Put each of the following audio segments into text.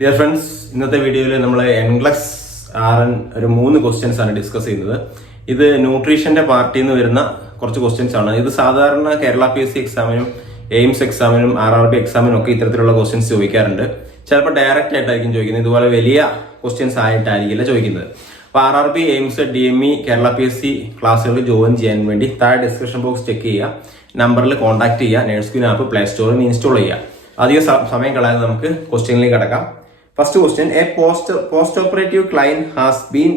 Dear friends ഇന്നത്തെ വീഡിയോയിൽ നമ്മൾ എൻഗ്ലക്സ് ആർ എൻ ഒരു മൂന്ന് ക്വസ്റ്റ്യൻസ് ആണ് ഡിസ്കസ് ചെയ്യുന്നത്. ഇത് ന്യൂട്രീഷന്റെ പാർട്ടിയിൽ നിന്ന് വരുന്ന കുറച്ച് ക്വസ്റ്റ്യൻസ് ആണ്. ഇത് സാധാരണ കേരള പി എസ് സി എക്സാമിനും എയിംസ് എക്സാമിനും ആർ ആർ ബി എക്സാമിനും ഒക്കെ ഇത്തരത്തിലുള്ള ക്വസ്റ്റ്യൻസ് ചോദിക്കാറുണ്ട്. ചിലപ്പോൾ ഡയറക്റ്റ് ആയിട്ടായിരിക്കും ചോദിക്കുന്നത്. ഇതുപോലെ വലിയ ക്വസ്റ്റ്യൻസ് ആയിട്ടായിരിക്കില്ല ചോദിക്കുന്നത്. അപ്പോൾ R R B AIIMS D M E Kerala P S C ക്ലാസ്സുകൾ ജോയിൻ ചെയ്യാൻ വേണ്ടി താഴെ ഡിസ്ക്രിപ്ഷൻ ബോക്സ് ചെക്ക് ചെയ്യുക. നമ്പറിൽ കോൺടാക്ട് ചെയ്യുക. നേഴ്സ് ക്യൂൻ ആപ്പ് പ്ലേ സ്റ്റോറിൽ ഇൻസ്റ്റാൾ ചെയ്യുക. അധികം സമയം കളയാതെ നമുക്ക് ക്വസ്റ്റ്യനിലേക്ക് കടക്കാം. First question a post post operative client has been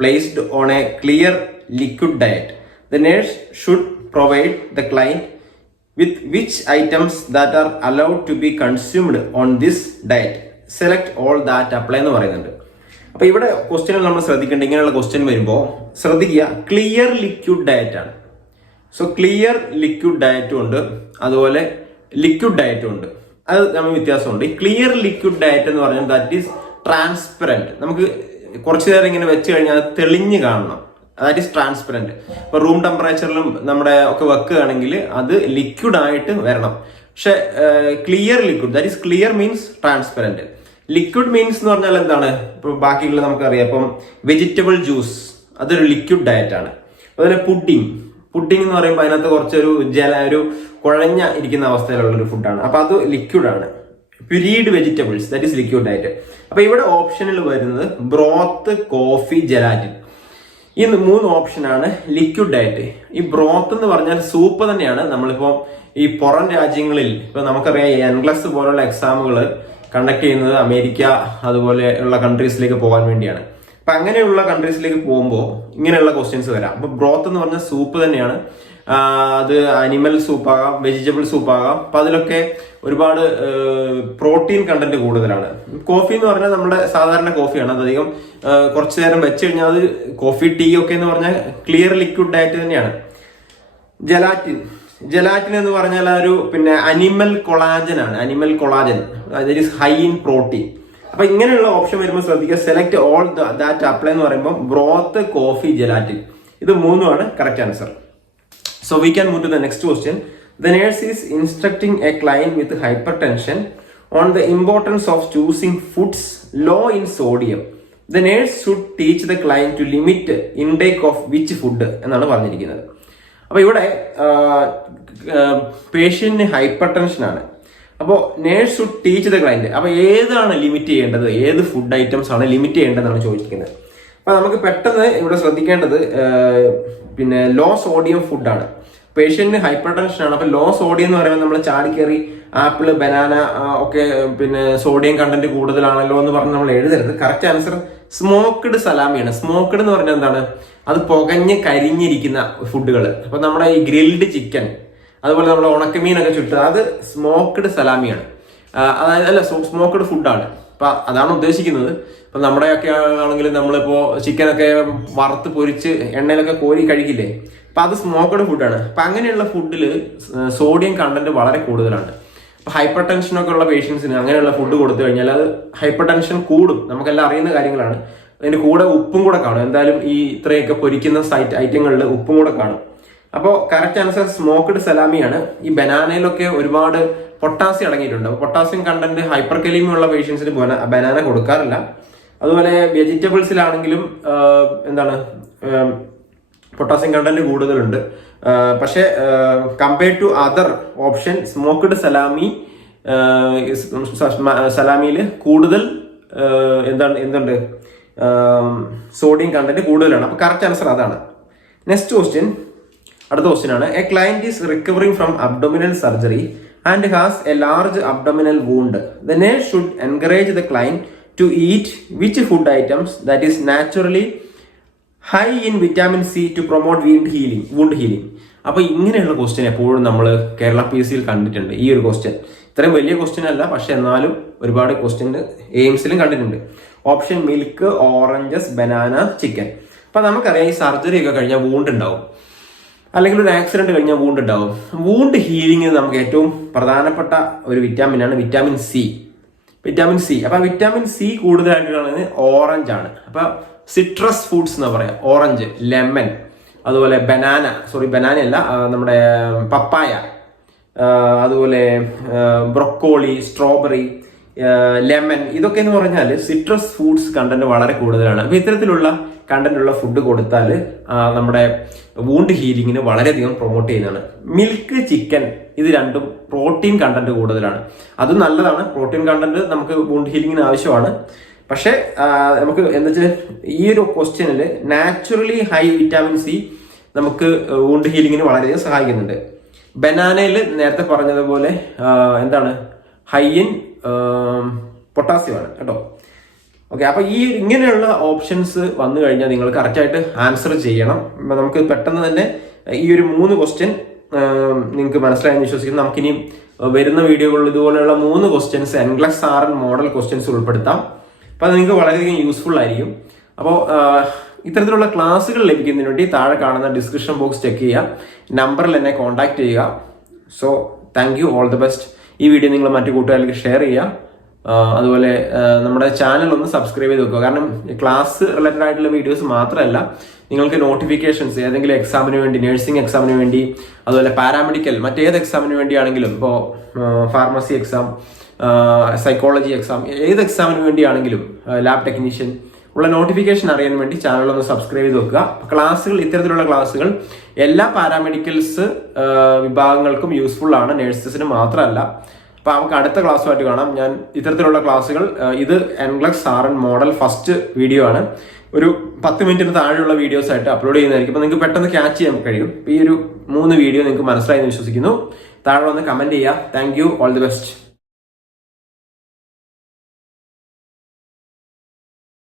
placed on a clear liquid diet the nurse should provide the client with which items that are allowed to be consumed on this diet select all that apply എന്ന് പറയുന്നുണ്ട്. അപ്പോൾ ഇവിടെ ക്വസ്റ്റ്യനിൽ നമ്മൾ ശ്രദ്ധിക്കേണ്ട ഇങ്ങനെയുള്ള question വരുമ്പോൾ ശ്രദ്ധിക്കുക ക്ലിയർ ലിക്വിഡ് ഡയറ്റ് ആണ്. സോ ക്ലിയർ ലിക്വിഡ് ഡയറ്റും ഉണ്ട്. അതുപോലെ ലിക്വിഡ് ഡയറ്റും ഉണ്ട്. അത് നമ്മൾ വ്യത്യാസമുണ്ട്. ഈ ക്ലിയർ ലിക്വിഡ് ഡയറ്റ് എന്ന് പറഞ്ഞാൽ ദാറ്റ് ഈസ് ട്രാൻസ്പെറന്റ് നമുക്ക് കുറച്ച് നേരം ഇങ്ങനെ വെച്ച് കഴിഞ്ഞാൽ അത് തെളിഞ്ഞ് കാണണം. ദാറ്റ് ഈസ് ട്രാൻസ്പെറന്റ് ഇപ്പൊ റൂം ടെമ്പറേച്ചറിലും നമ്മുടെ ഒക്കെ വെക്കുകയാണെങ്കിൽ അത് ലിക്വിഡ് ആയിട്ട് വരണം. പക്ഷെ clear liquid that is clear means transparent liquid means എന്ന് പറഞ്ഞാൽ എന്താണ്? ഇപ്പൊ ബാക്കിയുള്ള നമുക്കറിയാം. ഇപ്പം വെജിറ്റബിൾ ജ്യൂസ് അതൊരു ലിക്വിഡ് ഡയറ്റാണ് അതുപോലെ പുഡിംഗ്. പുഡിംഗ് എന്ന് പറയുമ്പോൾ അതിനകത്ത് കുറച്ചൊരു ജല ഒരു കുഴഞ്ഞ ഇരിക്കുന്ന അവസ്ഥയിലുള്ള ഒരു ഫുഡാണ് അപ്പൊ അത് ലിക്വിഡ് ആണ്. Pureed vegetables that is liquid diet അപ്പൊ ഇവിടെ ഓപ്ഷനിൽ വരുന്നത് ബ്രോത്ത് കോഫി ജലാറ്റിൻ ഈ മൂന്ന് ഓപ്ഷനാണ് ലിക്വിഡ് ഡയറ്റ് ഈ ബ്രോത്ത് എന്ന് പറഞ്ഞാൽ സൂപ്പ് തന്നെയാണ്. നമ്മളിപ്പോ ഈ പുറം രാജ്യങ്ങളിൽ ഇപ്പൊ നമുക്കറിയാം എൻഗ്ലസ് പോലുള്ള എക്സാമുകൾ കണ്ടക്ട് ചെയ്യുന്നത് അമേരിക്ക അതുപോലെ ഉള്ള കൺട്രീസിലേക്ക് പോകാൻ വേണ്ടിയാണ്. അപ്പൊ അങ്ങനെയുള്ള കൺട്രീസിലേക്ക് പോകുമ്പോൾ ഇങ്ങനെയുള്ള ക്വസ്റ്റ്യൻസ് വരാം. അപ്പൊ ബ്രോത്ത് എന്ന് പറഞ്ഞ സൂപ്പ് തന്നെയാണ്. അത് അനിമൽ സൂപ്പ് ആകാം വെജിറ്റബിൾ സൂപ്പ് ആകാം. അപ്പൊ അതിലൊക്കെ ഒരുപാട് പ്രോട്ടീൻ കണ്ടന്റ് കൂടുതലാണ്. കോഫി എന്ന് പറഞ്ഞാൽ നമ്മുടെ സാധാരണ കോഫിയാണ് അതധികം കുറച്ചു നേരം വെച്ച് കഴിഞ്ഞാൽ അത് കോഫി ടീ ഒക്കെ എന്ന് പറഞ്ഞാൽ ക്ലിയർ ലിക്വിഡ് ഡയറ്റ് തന്നെയാണ്. ജലാറ്റിൻ ജലാറ്റിൻ എന്ന് പറഞ്ഞാൽ ഒരു പിന്നെ അനിമൽ കൊളാജൻ ആണ്. അനിമൽ കൊളാജൻ അതായത് ഹൈ ഇൻ പ്രോട്ടീൻ അപ്പൊ ഇങ്ങനെയുള്ള ഓപ്ഷൻ വരുമ്പോൾ ശ്രദ്ധിക്കുക. സെലക്ട് ഓൾ ദാറ്റ് അപ്ലൈ എന്ന് പറയുമ്പോൾ ബ്രോത്ത് കോഫി ജലാറ്റിൻ ഇത് മൂന്നുമാണ് correct answer so we can move to the next question the nurse is instructing a client with hypertension on the importance of choosing foods low in sodium the nurse should teach the client to limit intake of which food എന്നാണ് പറഞ്ഞിരിക്കുന്നത്. അപ്പൊ ഇവിടെ പേഷ്യന്റിന് hyper tension ആണ്. അപ്പോൾ nurse teach the client അപ്പോൾ ഏതാണ് limit ചെയ്യേണ്ടത്? ഏത് ഫുഡ് ഐറ്റംസ് ആണ് ലിമിറ്റ് ചെയ്യേണ്ടതെന്നാണ് ചോദിച്ചിരിക്കുന്നത്. അപ്പോൾ നമുക്ക് പെട്ടെന്ന് ഇവിടെ ശ്രദ്ധിക്കേണ്ടത് പിന്നെ ലോ സോഡിയം ഫുഡാണ് പേഷ്യന്റിന് ഹൈപ്പർ ടെൻഷൻ ആണ്. അപ്പോൾ ലോ സോഡിയം എന്ന് പറയുമ്പോൾ നമ്മൾ ചാടിക്കേറി ആപ്പിൾ ബനാന ഒക്കെ പിന്നെ സോഡിയം കണ്ടന്റ് കൂടുതലാണല്ലോ എന്ന് പറഞ്ഞ് നമ്മൾ എഴുതരുത്. കറക്റ്റ് ആൻസർ സ്മോക്ക്ഡ് സലാമിയാണ് സ്മോക്ക്ഡ് എന്ന് പറഞ്ഞാൽ എന്താണ്? അത് പുകഞ്ഞ് കരിഞ്ഞിരിക്കുന്ന ഫുഡുകൾ അപ്പോൾ നമ്മുടെ ഈ ഗ്രിൽഡ് ചിക്കൻ അതുപോലെ നമ്മുടെ ഉണക്കമീനൊക്കെ ചുട്ടുക അത് സ്മോക്ക്ഡ് സലാമിയാണ്. അതായത് അല്ല സ്മോക്ക്ഡ് ഫുഡാണ് അപ്പൊ അതാണ് ഉദ്ദേശിക്കുന്നത്. ഇപ്പൊ നമ്മുടെയൊക്കെ ആണെങ്കിൽ നമ്മളിപ്പോ ചിക്കനൊക്കെ വറുത്ത് പൊരിച്ച് എണ്ണയിലൊക്കെ കോരി കഴിക്കില്ലേ? അപ്പൊ അത് സ്മോക്ക്ഡ് ഫുഡാണ് അപ്പൊ അങ്ങനെയുള്ള ഫുഡിൽ സോഡിയം കണ്ടന്റ് വളരെ കൂടുതലാണ്. അപ്പൊ ഹൈപ്പർ ടെൻഷൻ ഒക്കെ ഉള്ള പേഷ്യൻസിന് അങ്ങനെയുള്ള ഫുഡ് കൊടുത്തു കഴിഞ്ഞാൽ അത് ഹൈപ്പർ ടെൻഷൻ കൂടും. നമുക്കെല്ലാം അറിയുന്ന കാര്യങ്ങളാണ്. അതിന്റെ കൂടെ ഉപ്പും കൂടെ കാണും. എന്തായാലും ഈ ഇത്രയൊക്കെ പൊരിക്കുന്ന സൈറ്റ് ഐറ്റങ്ങളിൽ ഉപ്പും കൂടെ കാണും. അപ്പോൾ കറക്റ്റ് ആൻസർ സ്മോക്ക്ഡ് സലാമിയാണ് ഈ ബനാനയിലൊക്കെ ഒരുപാട് പൊട്ടാസ്യം അടങ്ങിയിട്ടുണ്ട്. അപ്പോൾ പൊട്ടാസ്യം കണ്ടന്റ് ഹൈപ്പർ കലീമി ഉള്ള പേഷ്യൻസിന് ബനാന കൊടുക്കാറില്ല. അതുപോലെ വെജിറ്റബിൾസിലാണെങ്കിലും എന്താണ് പൊട്ടാസ്യം കണ്ടന്റ് കൂടുതലുണ്ട്. പക്ഷെ compared to other option smoked salami സലാമിയിൽ കൂടുതൽ എന്താണ് എന്തുണ്ട് സോഡിയം കണ്ടന്റ് കൂടുതലാണ്. അപ്പൊ കറക്റ്റ് ആൻസർ അതാണ്. നെക്സ്റ്റ് ക്വസ്റ്റ്യൻ അടുത്ത ക്വസ്റ്റ്യൻ ആണ്. A client is recovering from abdominal surgery and has a large abdominal wound the nurse should encourage the client to eat which food items that is naturally high in vitamin C to promote wound healing wound healing അപ്പോൾ ഇങ്ങനെയുള്ള question എപ്പോഴും നമ്മൾ Kerala P സിയിൽ കണ്ടിട്ടുണ്ട്. ഈ ഒരു question ഇത്രയും വലിയ ക്വസ്റ്റ്യൻ അല്ല പക്ഷെ എന്നാലും ഒരുപാട് ക്വസ്റ്റ്യൻ എയിംസിലും കണ്ടിട്ടുണ്ട്. Option milk oranges banana chicken അപ്പൊ നമുക്കറിയാം ഈ സർജറി ഒക്കെ കഴിഞ്ഞാൽ വൂണ്ട് ഉണ്ടാവും. അല്ലെങ്കിൽ ഒരു ആക്സിഡന്റ് കഴിഞ്ഞാൽ വൂണ്ട് ഉണ്ടാവും. വൂണ്ട് ഹീലിംഗ് നമുക്ക് ഏറ്റവും പ്രധാനപ്പെട്ട ഒരു വിറ്റാമിൻ ആണ് വിറ്റാമിൻ സി വിറ്റാമിൻ സി അപ്പൊ വിറ്റാമിൻ സി കൂടുതലായിട്ട് കാണുന്നത് ഓറഞ്ച് ആണ്. അപ്പൊ സിട്രസ് ഫുഡ്സ് എന്ന് പറയാം. ഓറഞ്ച് ലെമൺ അതുപോലെ ബനാന സോറി ബനാന അല്ല നമ്മുടെ പപ്പായ അതുപോലെ ബ്രൊക്കോളി സ്ട്രോബെറി ലെമൺ ഇതൊക്കെ എന്ന് പറഞ്ഞാൽ സിട്രസ് ഫുഡ്സ് കണ്ടന്റ് വളരെ കൂടുതലാണ്. അപ്പൊ ഇത്തരത്തിലുള്ള കണ്ടന്റ് ഉള്ള ഫുഡ് കൊടുത്താൽ നമ്മുടെ വൂണ്ട് ഹീലിങ്ങിന് വളരെയധികം പ്രൊമോട്ട് ചെയ്യുന്നതാണ്. മിൽക്ക് ചിക്കൻ ഇത് രണ്ടും പ്രോട്ടീൻ കണ്ടന്റ് കൂടുതലാണ്. അത് നല്ലതാണ്. പ്രോട്ടീൻ കണ്ടന്റ് നമുക്ക് വൂണ്ട് ഹീലിങ്ങിന് ആവശ്യമാണ്. പക്ഷേ നമുക്ക് എന്താ വെച്ചാൽ ഈ ഒരു ക്വസ്റ്റ്യനിൽ നാച്ചുറലി ഹൈ വിറ്റാമിൻ സി നമുക്ക് വൂണ്ട് ഹീലിങ്ങിന് വളരെയധികം സഹായിക്കുന്നുണ്ട്. ബനാനയിൽ നേരത്തെ പറഞ്ഞതുപോലെ എന്താണ്? ഹൈ ഇൻ പൊട്ടാസ്യമാണ് കേട്ടോ. ഓക്കെ അപ്പൊ ഈ ഇങ്ങനെയുള്ള ഓപ്ഷൻസ് വന്നു കഴിഞ്ഞാൽ നിങ്ങൾ കറക്റ്റായിട്ട് ആൻസർ ചെയ്യണം. നമുക്ക് പെട്ടെന്ന് തന്നെ ഈ ഒരു മൂന്ന് ക്വസ്റ്റ്യൻ നിങ്ങൾക്ക് മനസ്സിലായെന്ന് വിശ്വസിക്കുന്നു. നമുക്കിനി വരുന്ന വീഡിയോകളിൽ ഇതുപോലെയുള്ള മൂന്ന് questions NCLEX R N model questions ഉൾപ്പെടുത്താം. അപ്പൊ അത് നിങ്ങൾക്ക് വളരെയധികം യൂസ്ഫുൾ ആയിരിക്കും. അപ്പോൾ ഇത്തരത്തിലുള്ള ക്ലാസ്സുകൾ ലഭിക്കുന്നതിന് വേണ്ടി താഴെ കാണുന്ന ഡിസ്ക്രിപ്ഷൻ ബോക്സ് ചെക്ക് ചെയ്യുക. നമ്പറിൽ എന്നെ കോൺടാക്ട് ചെയ്യുക. So thank you all the best ഈ വീഡിയോ നിങ്ങൾ മറ്റു കൂട്ടുകാർക്ക് ഷെയർ ചെയ്യുക. അതുപോലെ നമ്മുടെ ചാനൽ ഒന്ന് സബ്സ്ക്രൈബ് ചെയ്ത് വെക്കുക. കാരണം ക്ലാസ് റിലേറ്റഡ് ആയിട്ടുള്ള വീഡിയോസ് മാത്രമല്ല നിങ്ങൾക്ക് നോട്ടിഫിക്കേഷൻസ് ഏതെങ്കിലും എക്സാമിന് വേണ്ടി നഴ്സിംഗ് എക്സാമിന് വേണ്ടി അതുപോലെ പാരാമെഡിക്കൽ മറ്റേത് എക്സാമിന് വേണ്ടിയാണെങ്കിലും ഇപ്പോൾ ഫാർമസി എക്സാം സൈക്കോളജി എക്സാം ഏത് എക്സാമിന് വേണ്ടിയാണെങ്കിലും ലാബ് ടെക്നീഷ്യൻ ഉള്ള നോട്ടിഫിക്കേഷൻ അറിയാൻ വേണ്ടി ചാനൽ ഒന്ന് സബ്സ്ക്രൈബ് ചെയ്ത് വെക്കുക. ക്ലാസ്സുകൾ ഇത്തരത്തിലുള്ള ക്ലാസ്സുകൾ എല്ലാ പാരാമെഡിക്കൽസ് വിഭാഗങ്ങൾക്കും യൂസ്ഫുൾ ആണ് നഴ്സസിന് മാത്രമല്ല. അപ്പൊ നമുക്ക് അടുത്ത ക്ലാസ്സുമായിട്ട് കാണാം. ഞാൻ ഇത്തരത്തിലുള്ള ക്ലാസ്സുകൾ ഇത് എൻഗ്ലക്സ് എൻ മോഡൽ ഫസ്റ്റ് വീഡിയോ ആണ്. ഒരു പത്ത് മിനിറ്റിന് താഴെയുള്ള വീഡിയോസ് ആയിട്ട് അപ്ലോഡ് ചെയ്യുന്നതായിരിക്കും. അപ്പൊ നിങ്ങൾക്ക് പെട്ടെന്ന് ക്യാച്ച് ചെയ്യാൻ കഴിയും. ഈ ഒരു മൂന്ന് വീഡിയോ നിങ്ങൾക്ക് മനസ്സിലായി എന്ന് വിശ്വസിക്കുന്നു. താഴെ വന്ന് കമന്റ് ചെയ്യുക. Thank you. All the best.